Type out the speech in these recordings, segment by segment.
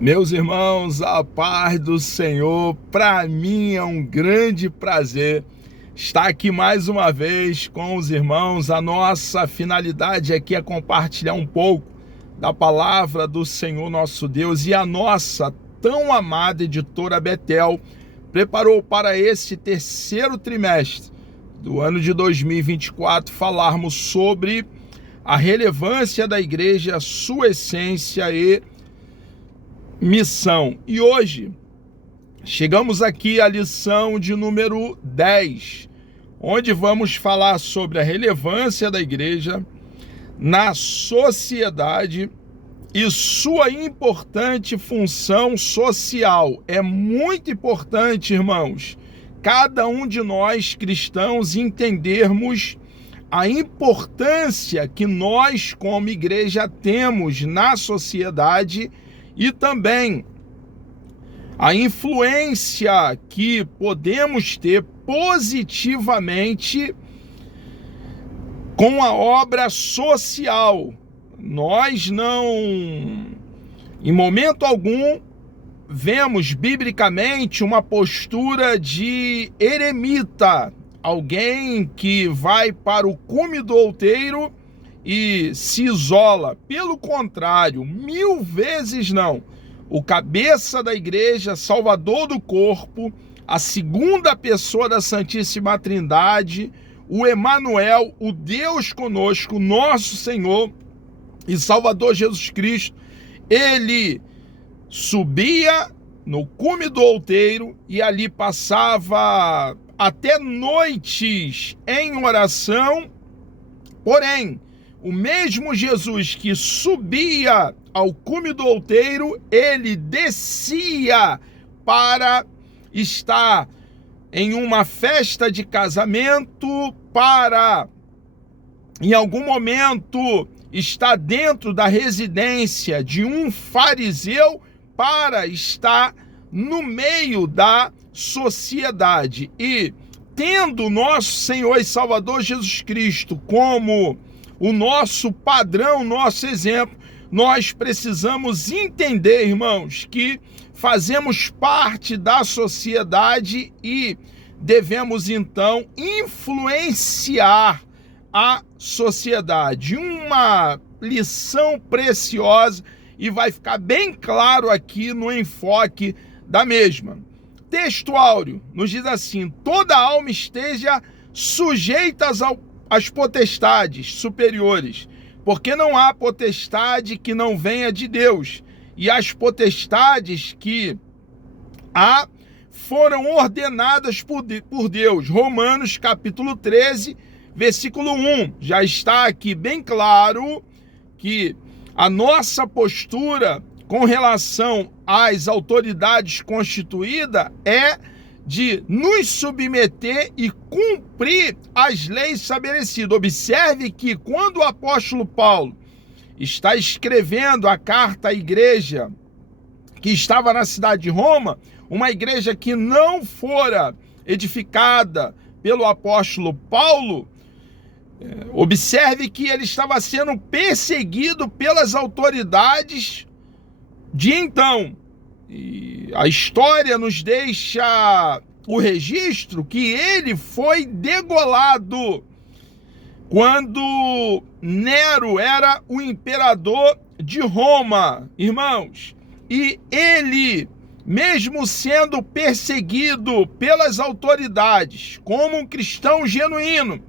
Meus irmãos, a paz do Senhor, para mim é um grande prazer estar aqui mais uma vez com os irmãos. A nossa finalidade aqui é compartilhar um pouco da palavra do Senhor nosso Deus, e a nossa tão amada editora Betel preparou para esse terceiro trimestre do ano de 2024 falarmos sobre a relevância da igreja, sua essência e missão. E hoje chegamos aqui à lição de número 10, onde vamos falar sobre a relevância da igreja na sociedade e sua importante função social. É muito importante, irmãos, cada um de nós cristãos entendermos a importância que nós como igreja temos na sociedade e também a influência que podemos ter positivamente com a obra social. Nós não, em momento algum, vemos biblicamente uma postura de eremita, alguém que vai para o cume do outeiro e se isola. Pelo contrário, 1000 vezes não. O cabeça da igreja, salvador do corpo, a segunda pessoa da Santíssima Trindade, o Emanuel, o Deus conosco, nosso Senhor e Salvador Jesus Cristo, ele subia no cume do outeiro e ali passava até noites em oração. Porém, o mesmo Jesus que subia ao cume do outeiro, ele descia para estar em uma festa de casamento, para, em algum momento, estar dentro da residência de um fariseu, para estar no meio da sociedade. E tendo nosso Senhor e Salvador Jesus Cristo como o nosso padrão, nosso exemplo, nós precisamos entender, irmãos, que fazemos parte da sociedade e devemos então influenciar a sociedade. Uma lição preciosa, e vai ficar bem claro aqui no enfoque da mesma. Texto áureo nos diz assim: toda alma esteja sujeita às potestades superiores, porque não há potestade que não venha de Deus, e as potestades que há foram ordenadas por Deus. Romanos capítulo 13, versículo 1. Já está aqui bem claro que a nossa postura com relação às autoridades constituídas é de nos submeter e cumprir as leis estabelecidas. Observe que quando o apóstolo Paulo está escrevendo a carta à igreja que estava na cidade de Roma, uma igreja que não fora edificada pelo apóstolo Paulo, observe que ele estava sendo perseguido pelas autoridades de então. E a história nos deixa o registro que ele foi degolado quando Nero era o imperador de Roma, irmãos. E ele, mesmo sendo perseguido pelas autoridades como um cristão genuíno,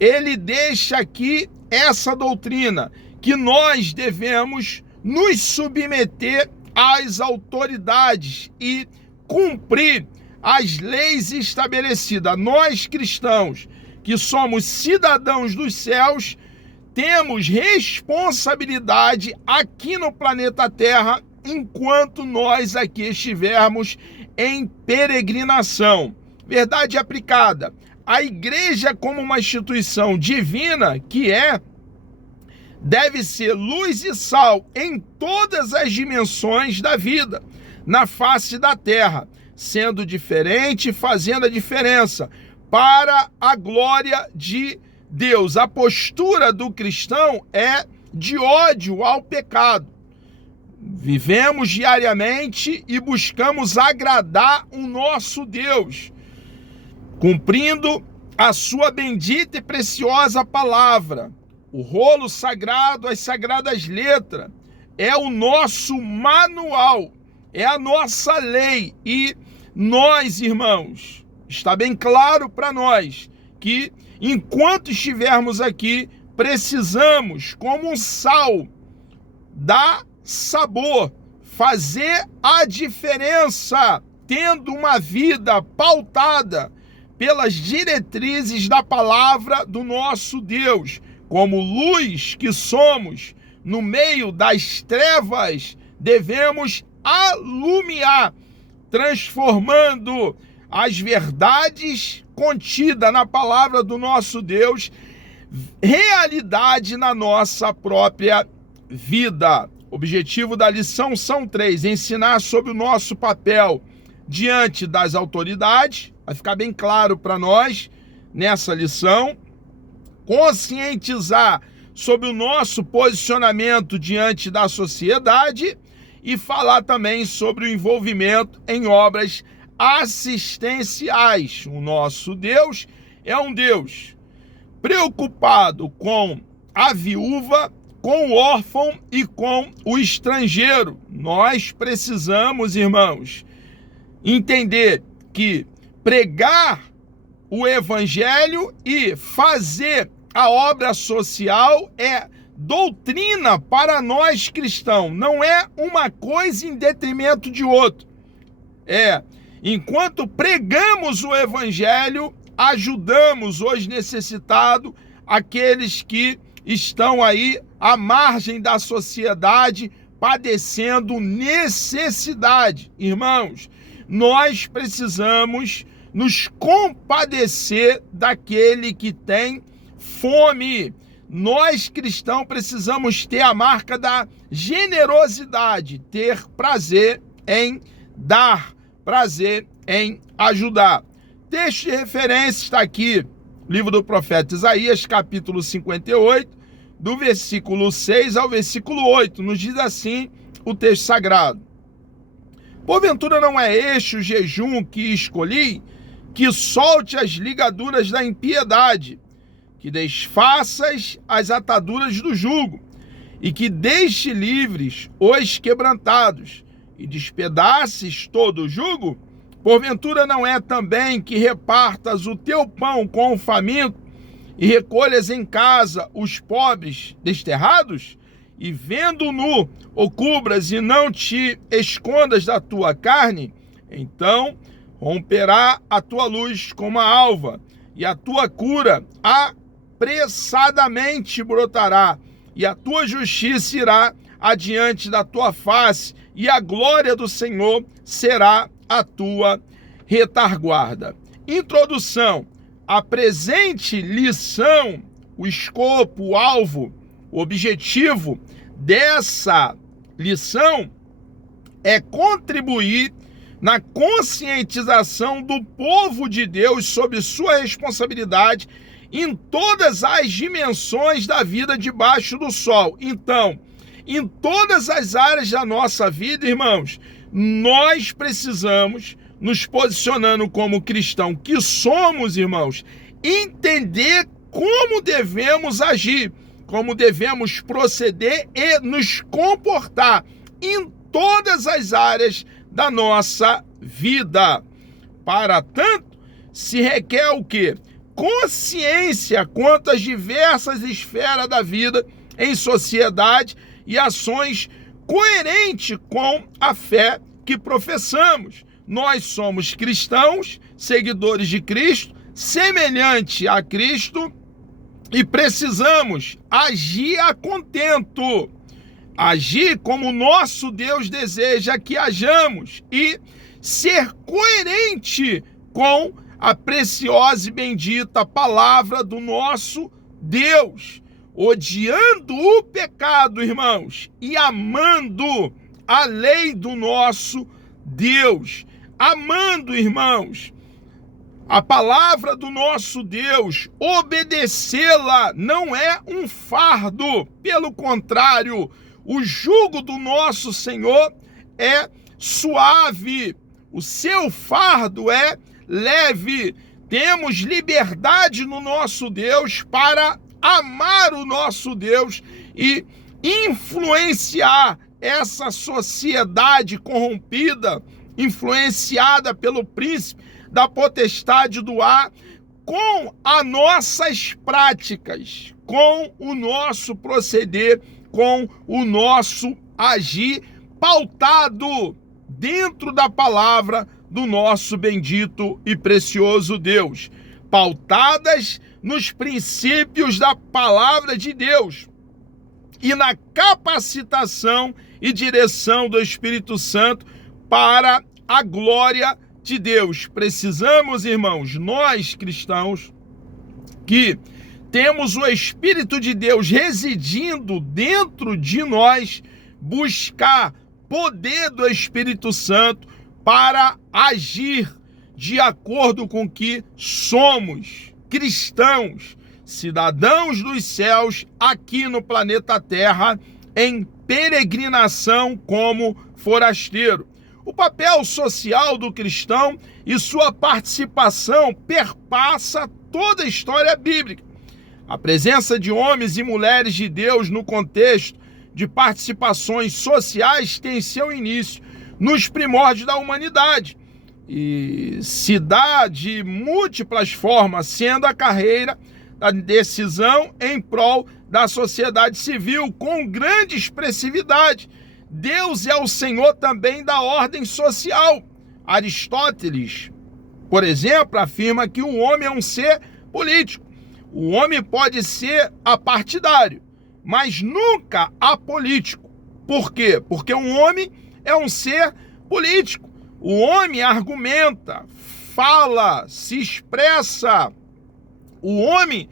ele deixa aqui essa doutrina, que nós devemos nos submeter às autoridades e cumprir as leis estabelecidas. Nós cristãos, que somos cidadãos dos céus, temos responsabilidade aqui no planeta Terra, enquanto nós aqui estivermos em peregrinação. Verdade aplicada: a igreja, como uma instituição divina que deve ser luz e sal em todas as dimensões da vida, na face da terra, sendo diferente, fazendo a diferença, para a glória de Deus. A postura do cristão é de ódio ao pecado. Vivemos diariamente e buscamos agradar o nosso Deus, cumprindo a sua bendita e preciosa palavra. O rolo sagrado, as sagradas letras, é o nosso manual, é a nossa lei. E nós, irmãos, está bem claro para nós que enquanto estivermos aqui, precisamos, como um sal, dar sabor, fazer a diferença, tendo uma vida pautada pelas diretrizes da palavra do nosso Deus, como luz que somos no meio das trevas, devemos alumiar, transformando as verdades contidas na palavra do nosso Deus, realidade na nossa própria vida. O objetivo da lição são 3: ensinar sobre o nosso papel diante das autoridades, vai ficar bem claro para nós nessa lição, conscientizar sobre o nosso posicionamento diante da sociedade e falar também sobre o envolvimento em obras assistenciais. O nosso Deus é um Deus preocupado com a viúva, com o órfão e com o estrangeiro. Nós precisamos, irmãos, entender que pregar o evangelho e fazer a obra social é doutrina para nós cristãos, não é uma coisa em detrimento de outro. Enquanto pregamos o evangelho, ajudamos os necessitados, aqueles que estão aí à margem da sociedade, padecendo necessidade. Irmãos, nós precisamos nos compadecer daquele que tem fome. Nós cristãos precisamos ter a marca da generosidade, ter prazer em dar, prazer em ajudar. Texto de referência está aqui, livro do profeta Isaías, capítulo 58, do versículo 6 ao versículo 8, nos diz assim o texto sagrado: porventura não é este o jejum que escolhi, que solte as ligaduras da impiedade, que desfaças as ataduras do jugo, e que deixe livres os quebrantados, e despedaces todo o jugo? Porventura não é também que repartas o teu pão com o faminto, e recolhas em casa os pobres desterrados? E vendo nu, o cubras e não te escondas da tua carne? Então romperá a tua luz como a alva, e a tua cura apressadamente brotará, e a tua justiça irá adiante da tua face, e a glória do Senhor será a tua retaguarda. Introdução. A presente lição, o escopo, o alvo, o objetivo dessa lição é contribuir na conscientização do povo de Deus sobre sua responsabilidade em todas as dimensões da vida debaixo do sol. Então, em todas as áreas da nossa vida, irmãos, nós precisamos, nos posicionando como cristão que somos, irmãos, entender como devemos agir, como devemos proceder e nos comportar em todas as áreas da nossa vida. Para tanto, se requer o quê? Consciência quanto às diversas esferas da vida em sociedade e ações coerentes com a fé que professamos. Nós somos cristãos, seguidores de Cristo, semelhante a Cristo, e precisamos agir a contento, agir como o nosso Deus deseja que hajamos e ser coerente com a preciosa e bendita palavra do nosso Deus, odiando o pecado, irmãos, e amando a lei do nosso Deus. Amando, irmãos, a palavra do nosso Deus, obedecê-la não é um fardo, pelo contrário, O jugo do nosso Senhor é suave, o seu fardo é leve. Temos liberdade no nosso Deus para amar o nosso Deus e influenciar essa sociedade corrompida, influenciada pelo príncipe da potestade do ar, com as nossas práticas, com o nosso proceder, com o nosso agir, pautado dentro da palavra do nosso bendito e precioso Deus, pautadas nos princípios da palavra de Deus e na capacitação e direção do Espírito Santo para a glória de Deus. Precisamos, irmãos, nós cristãos, que temos o Espírito de Deus residindo dentro de nós, buscar poder do Espírito Santo para agir de acordo com que somos cristãos, cidadãos dos céus, aqui no planeta Terra, em peregrinação como forasteiro. O papel social do cristão e sua participação perpassa toda a história bíblica. A presença de homens e mulheres de Deus no contexto de participações sociais tem seu início nos primórdios da humanidade e se dá de múltiplas formas, sendo a carreira da decisão em prol da sociedade civil com grande expressividade. Deus é o Senhor também da ordem social. Aristóteles, por exemplo, afirma que o homem é um ser político. O homem pode ser apartidário, mas nunca apolítico. Por quê? Porque um homem é um ser político. O homem argumenta, fala, se expressa. O homem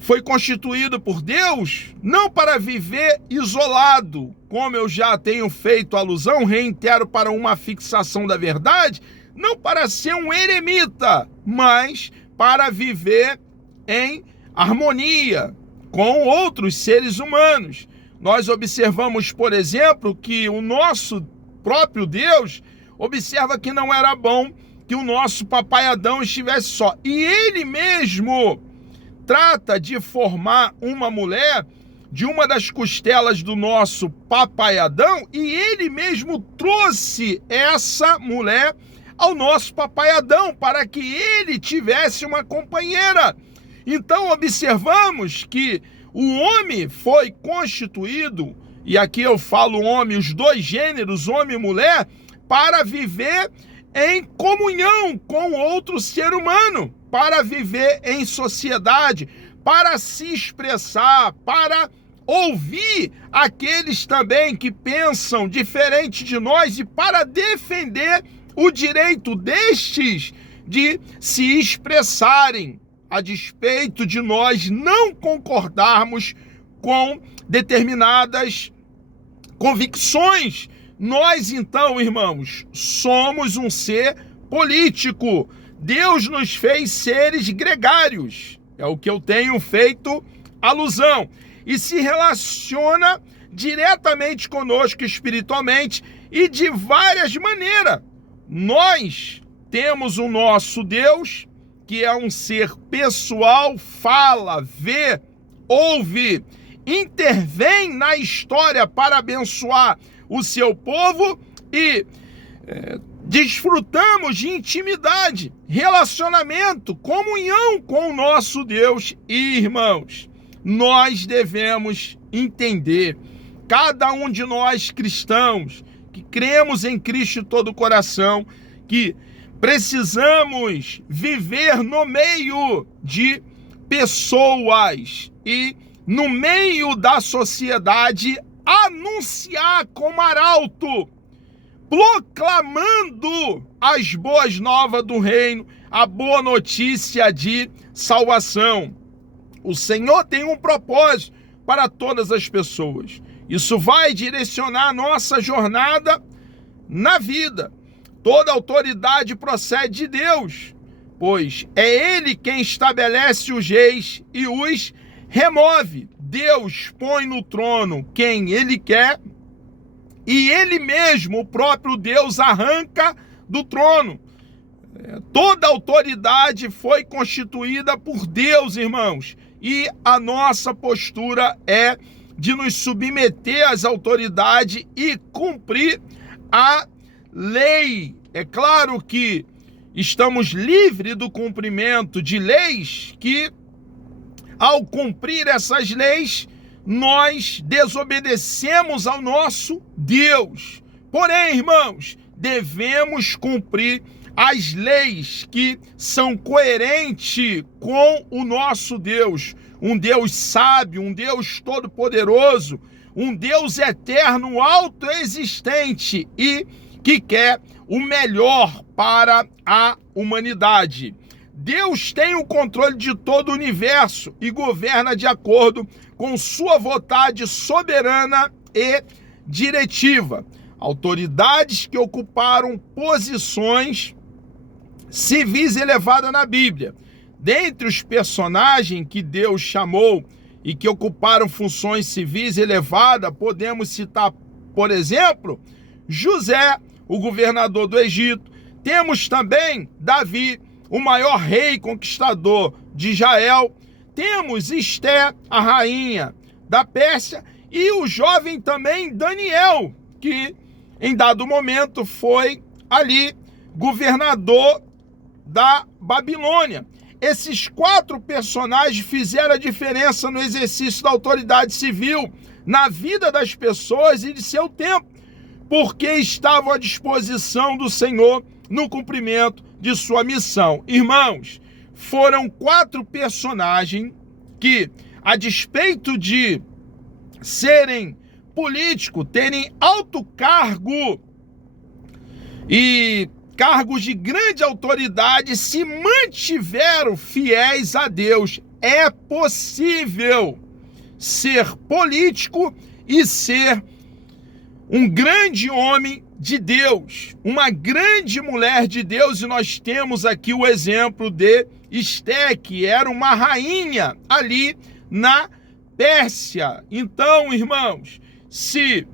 foi constituído por Deus não para viver isolado, como eu já tenho feito alusão, reitero, para uma fixação da verdade, não para ser um eremita, mas para viver em harmonia com outros seres humanos. Nós observamos, por exemplo, que o nosso próprio Deus observa que não era bom que o nosso papai Adão estivesse só. E ele mesmo trata de formar uma mulher de uma das costelas do nosso papai Adão, e ele mesmo trouxe essa mulher ao nosso papai Adão para que ele tivesse uma companheira. Então observamos que o homem foi constituído, e aqui eu falo homem, os dois gêneros, homem e mulher, para viver em comunhão com outro ser humano, para viver em sociedade, para se expressar, para ouvir aqueles também que pensam diferente de nós e para defender o direito destes de se expressarem, a despeito de nós não concordarmos com determinadas convicções. Nós, então, irmãos, somos um ser político. Deus nos fez seres gregários, é o que eu tenho feito alusão, e se relaciona diretamente conosco espiritualmente e de várias maneiras. Nós temos o nosso Deus, que é um ser pessoal, fala, vê, ouve, intervém na história para abençoar o seu povo e desfrutamos de intimidade, relacionamento, comunhão com o nosso Deus. E, irmãos, nós devemos entender, cada um de nós cristãos, que cremos em Cristo de todo o coração, que precisamos viver no meio de pessoas e no meio da sociedade, anunciar como arauto, proclamando as boas novas do reino, a boa notícia de salvação. O Senhor tem um propósito para todas as pessoas. Isso vai direcionar a nossa jornada na vida. Toda autoridade procede de Deus, pois é Ele quem estabelece os reis e os remove. Deus põe no trono quem ele quer e ele mesmo, o próprio Deus, arranca do trono. Toda autoridade foi constituída por Deus, irmãos, e a nossa postura é de nos submeter às autoridades e cumprir a lei. É claro que estamos livres do cumprimento de leis que, ao cumprir essas leis, nós desobedecemos ao nosso Deus. Porém, irmãos, devemos cumprir as leis que são coerentes com o nosso Deus. Um Deus sábio, um Deus todo-poderoso, um Deus eterno, autoexistente e que quer o melhor para a humanidade. Deus tem o controle de todo o universo e governa de acordo com sua vontade soberana e diretiva. Autoridades que ocuparam posições civis elevadas na Bíblia. Dentre os personagens que Deus chamou e que ocuparam funções civis elevadas, podemos citar, por exemplo, José, o governador do Egito. Temos também Davi, o maior rei conquistador de Israel. Temos Esté, a rainha da Pérsia, e o jovem também Daniel, que em dado momento foi ali governador da Babilônia. Esses 4 personagens fizeram a diferença no exercício da autoridade civil, na vida das pessoas e de seu tempo, porque estavam à disposição do Senhor no cumprimento de sua missão. Irmãos, foram 4 personagens que, a despeito de serem políticos, terem alto cargo e cargos de grande autoridade, se mantiveram fiéis a Deus. É possível ser político e ser um grande homem de Deus, uma grande mulher de Deus, e nós temos aqui o exemplo de Esté, que era uma rainha ali na Pérsia. Então, irmãos, se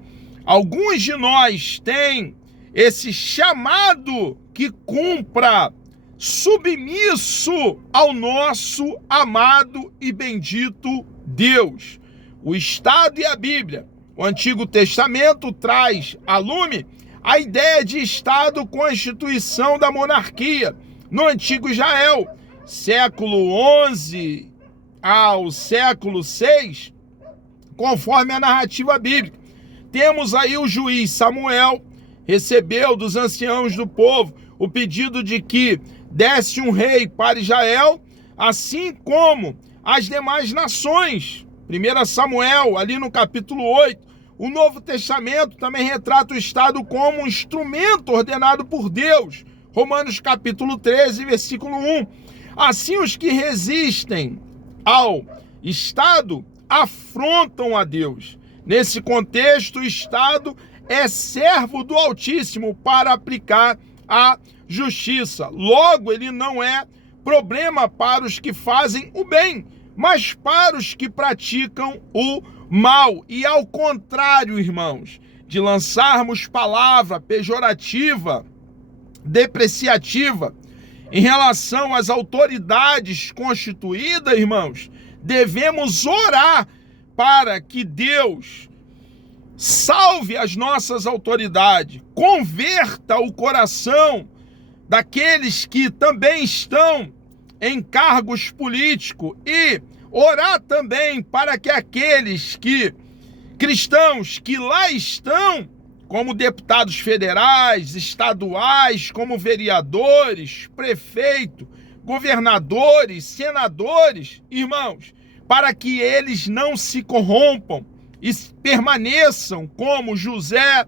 alguns de nós têm esse chamado que cumpra submisso ao nosso amado e bendito Deus. O Estado e a Bíblia, o Antigo Testamento, traz à lume a ideia de Estado com a instituição da monarquia. No Antigo Israel, século XI ao século VI, conforme a narrativa bíblica, temos aí o juiz Samuel, recebeu dos anciãos do povo o pedido de que desse um rei para Israel, assim como as demais nações. 1 Samuel, ali no capítulo 8, o Novo Testamento também retrata o Estado como um instrumento ordenado por Deus. Romanos capítulo 13, versículo 1. Assim, os que resistem ao Estado afrontam a Deus. Nesse contexto, o Estado é servo do Altíssimo para aplicar a justiça. Logo, ele não é problema para os que fazem o bem, mas para os que praticam o mal. E ao contrário, irmãos, de lançarmos palavra pejorativa, depreciativa, em relação às autoridades constituídas, irmãos, devemos orar para que Deus salve as nossas autoridades, converta o coração daqueles que também estão em cargos políticos e orar também para que aqueles cristãos que lá estão, como deputados federais, estaduais, como vereadores, prefeitos, governadores, senadores, irmãos, para que eles não se corrompam e permaneçam como José,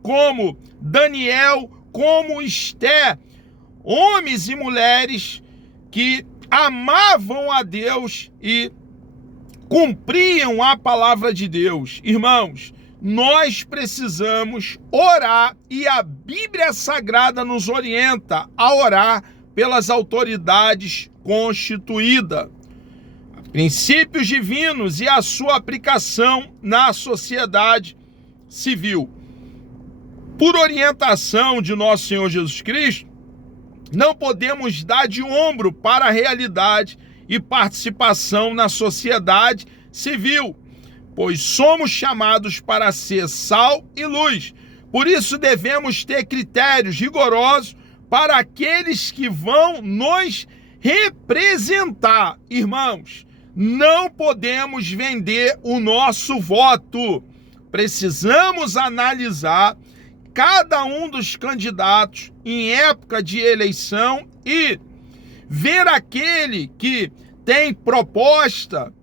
como Daniel, como Esté, homens e mulheres que amavam a Deus e cumpriam a palavra de Deus. Irmãos, nós precisamos orar e a Bíblia Sagrada nos orienta a orar pelas autoridades constituídas. princípios divinos e a sua aplicação na sociedade civil. Por orientação de nosso Senhor Jesus Cristo, não podemos dar de ombro para a realidade e participação na sociedade civil, pois somos chamados para ser sal e luz. Por isso devemos ter critérios rigorosos para aqueles que vão nos representar. Irmãos, não podemos vender o nosso voto. Precisamos analisar cada um dos candidatos em época de eleição e ver aquele que tem proposta,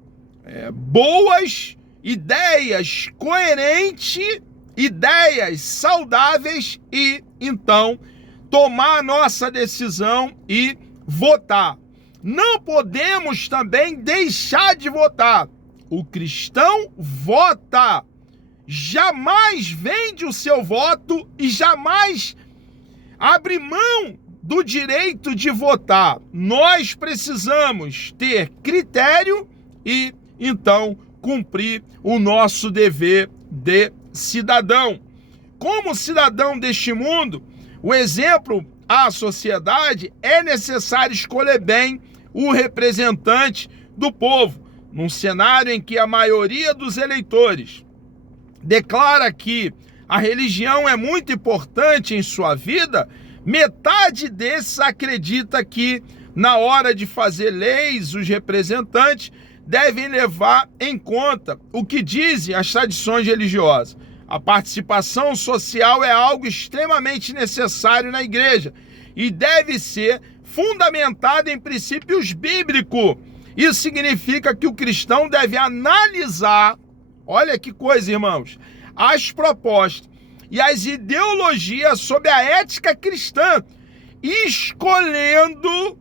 boas ideias coerentes, ideias saudáveis e então tomar a nossa decisão e votar. Não podemos também deixar de votar. O cristão vota, jamais vende o seu voto e jamais abre mão do direito de votar. Nós precisamos ter critério e então cumprir o nosso dever de cidadão. Como cidadão deste mundo, o exemplo à sociedade, é necessário escolher bem o representante do povo, num cenário em que a maioria dos eleitores declara que a religião é muito importante em sua vida. Metade desses acredita que, na hora de fazer leis, os representantes devem levar em conta o que dizem as tradições religiosas. A participação social é algo extremamente necessário na igreja e deve ser fundamentada em princípios bíblicos. Isso significa que o cristão deve analisar, olha que coisa, irmãos, as propostas e as ideologias sobre a ética cristã, escolhendo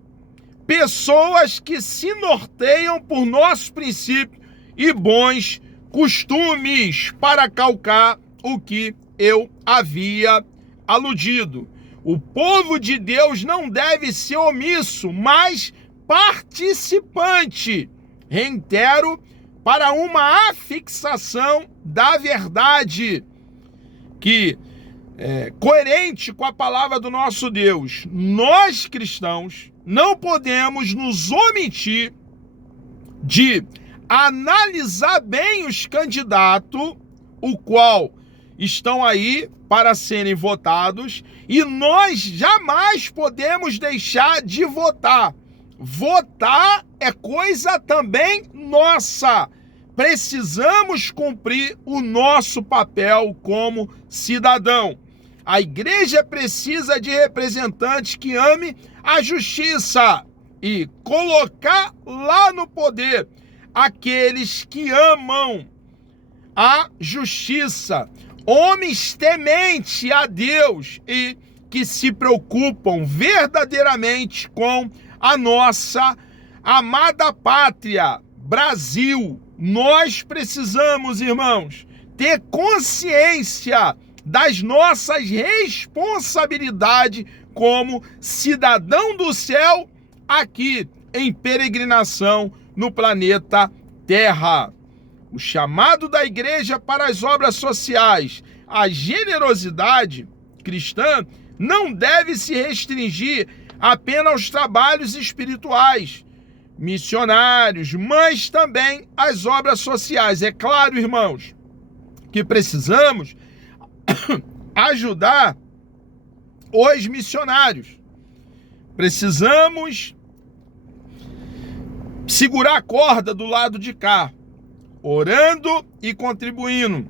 pessoas que se norteiam por nossos princípios e bons costumes, para calcar o que eu havia aludido. O povo de Deus não deve ser omisso, mas participante. Reitero, para uma afixação da verdade, que é coerente com a palavra do nosso Deus. Nós cristãos não podemos nos omitir de analisar bem os candidatos, o qual estão aí para serem votados, e nós jamais podemos deixar de votar. Votar é coisa também nossa. Precisamos cumprir o nosso papel como cidadão. A igreja precisa de representantes que amem a justiça e colocar lá no poder aqueles que amam a justiça, homens tementes a Deus e que se preocupam verdadeiramente com a nossa amada pátria, Brasil. Nós precisamos, irmãos, ter consciência das nossas responsabilidades como cidadão do céu aqui em peregrinação no planeta Terra. O chamado da igreja para as obras sociais, a generosidade cristã, não deve se restringir apenas aos trabalhos espirituais, missionários, mas também às obras sociais. É claro, irmãos, que precisamos ajudar os missionários. Precisamos segurar a corda do lado de cá, orando e contribuindo.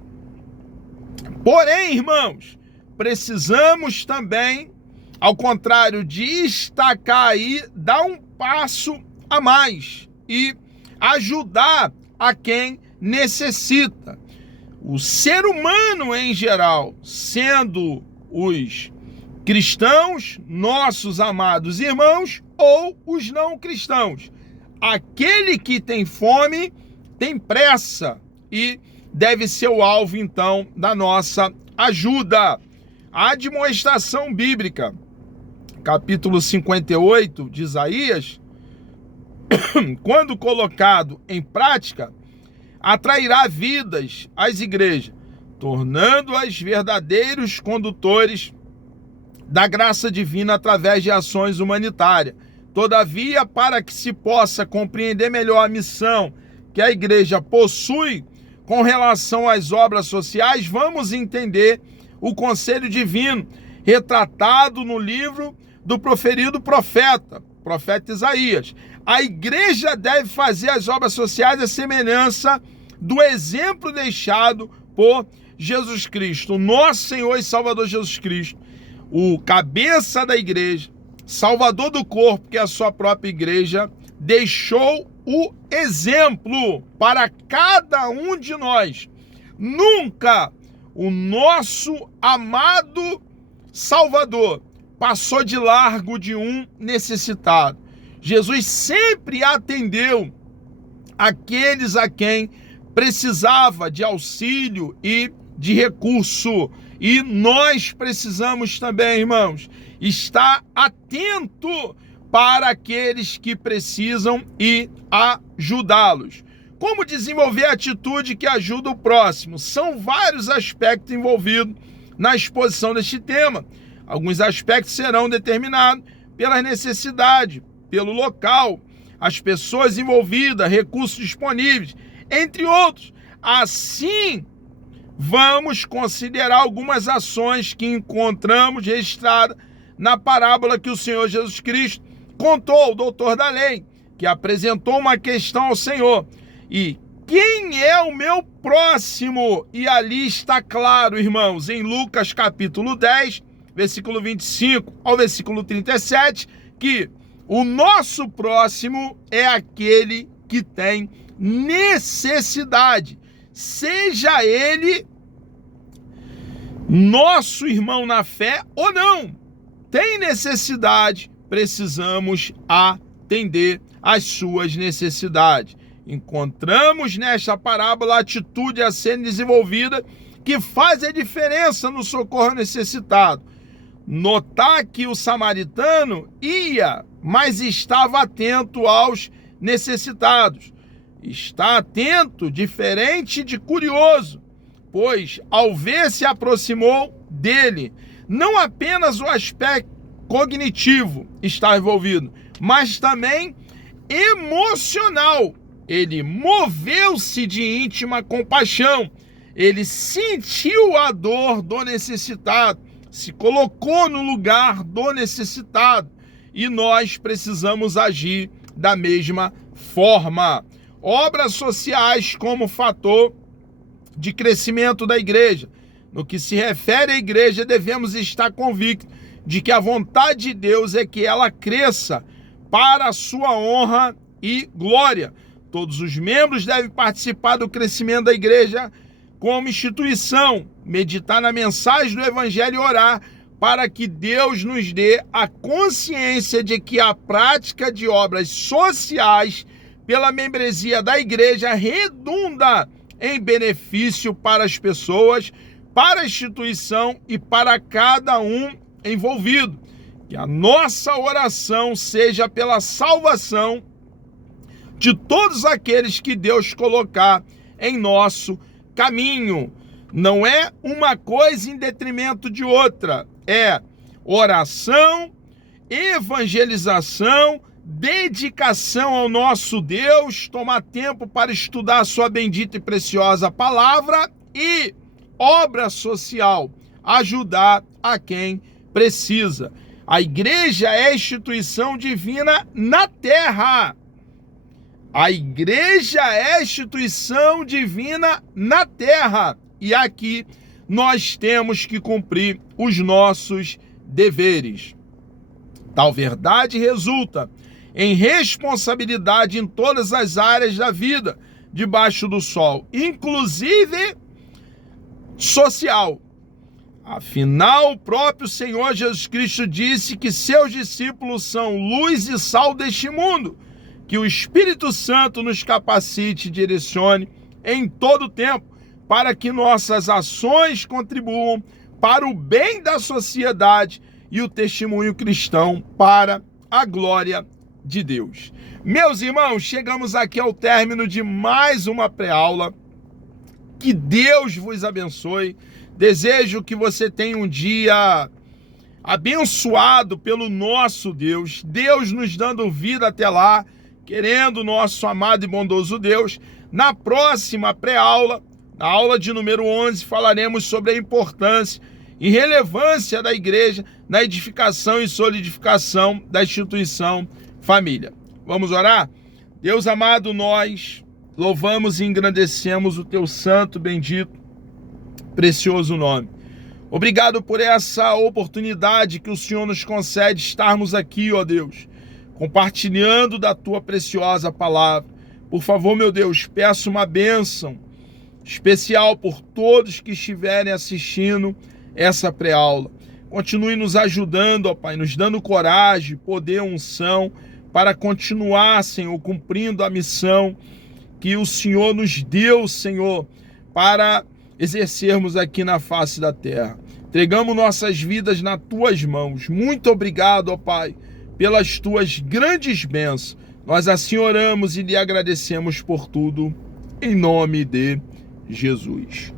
Porém, irmãos, precisamos também, ao contrário de estacar aí, dar um passo a mais e ajudar a quem necessita. O ser humano em geral, sendo os cristãos, nossos amados irmãos, ou os não cristãos. Aquele que tem fome tem pressa e deve ser o alvo, então, da nossa ajuda. A admoestação bíblica, capítulo 58 de Isaías, quando colocado em prática, atrairá vidas às igrejas, tornando-as verdadeiros condutores da graça divina através de ações humanitárias. Todavia, para que se possa compreender melhor a missão que a igreja possui com relação às obras sociais, vamos entender o conselho divino retratado no livro do proferido profeta Isaías. A igreja deve fazer as obras sociais à semelhança do exemplo deixado por Jesus Cristo, nosso Senhor e Salvador Jesus Cristo, o cabeça da igreja, salvador do corpo, que é a sua própria igreja, deixou o exemplo para cada um de nós. Nunca o nosso amado Salvador passou de largo de um necessitado. Jesus sempre atendeu aqueles a quem precisava de auxílio e de recurso. E nós precisamos também, irmãos, estar atento para aqueles que precisam e ajudá-los. Como desenvolver a atitude que ajuda o próximo? São vários aspectos envolvidos na exposição deste tema. Alguns aspectos serão determinados pelas necessidades, pelo local, as pessoas envolvidas, recursos disponíveis, entre outros. Assim, vamos considerar algumas ações que encontramos registradas na parábola que o Senhor Jesus Cristo contou ao doutor da lei, que apresentou uma questão ao Senhor. E quem é o meu próximo? E ali está claro, irmãos, em Lucas capítulo 10, versículo 25 ao versículo 37, que o nosso próximo é aquele que tem necessidade, seja ele nosso irmão na fé ou não. Tem necessidade, precisamos atender às suas necessidades. Encontramos nesta parábola a atitude a ser desenvolvida que faz a diferença no socorro ao necessitado. Notar que o samaritano ia, mas estava atento aos necessitados. Está atento, diferente de curioso, pois ao ver se aproximou dele. Não apenas o aspecto cognitivo está envolvido, mas também emocional. Ele moveu-se de íntima compaixão. Ele sentiu a dor do necessitado, se colocou no lugar do necessitado. E nós precisamos agir da mesma forma. Obras sociais como fator de crescimento da igreja. No que se refere à igreja, devemos estar convictos de que a vontade de Deus é que ela cresça para a sua honra e glória. Todos os membros devem participar do crescimento da igreja como instituição, meditar na mensagem do evangelho e orar para que Deus nos dê a consciência de que a prática de obras sociais pela membresia da igreja redunda em benefício para as pessoas, para a instituição e para cada um envolvido. Que a nossa oração seja pela salvação de todos aqueles que Deus colocar em nosso caminho. Não é uma coisa em detrimento de outra. É oração, evangelização, dedicação ao nosso Deus, tomar tempo para estudar a sua bendita e preciosa palavra e obra social, ajudar a quem precisa. A igreja é a instituição divina na terra. A igreja é a instituição divina na terra. E aqui nós temos que cumprir os nossos deveres. Tal verdade resulta em responsabilidade em todas as áreas da vida debaixo do sol, inclusive social. Afinal, o próprio Senhor Jesus Cristo disse que seus discípulos são luz e sal deste mundo, que o Espírito Santo nos capacite e direcione em todo o tempo para que nossas ações contribuam para o bem da sociedade e o testemunho cristão para a glória de Deus. Meus irmãos, chegamos aqui ao término de mais uma pré-aula. Que Deus vos abençoe. Desejo que você tenha um dia abençoado pelo nosso Deus. Deus nos dando vida até lá, querendo o nosso amado e bondoso Deus. Na próxima pré-aula, na aula de número 11, falaremos sobre a importância e relevância da igreja na edificação e solidificação da instituição família. Vamos orar? Deus amado, nós louvamos e engrandecemos o teu santo, bendito, precioso nome. Obrigado por essa oportunidade que o Senhor nos concede estarmos aqui, ó Deus, compartilhando da tua preciosa palavra. Por favor, meu Deus, peço uma bênção especial por todos que estiverem assistindo essa pré-aula. Continue nos ajudando, ó Pai, nos dando coragem, poder, unção, para continuar, Senhor, cumprindo a missão que o Senhor nos deu, Senhor, para exercermos aqui na face da terra. Entregamos nossas vidas nas tuas mãos. Muito obrigado, ó Pai, pelas tuas grandes bênçãos. Nós assim oramos e lhe agradecemos por tudo, em nome de Jesus.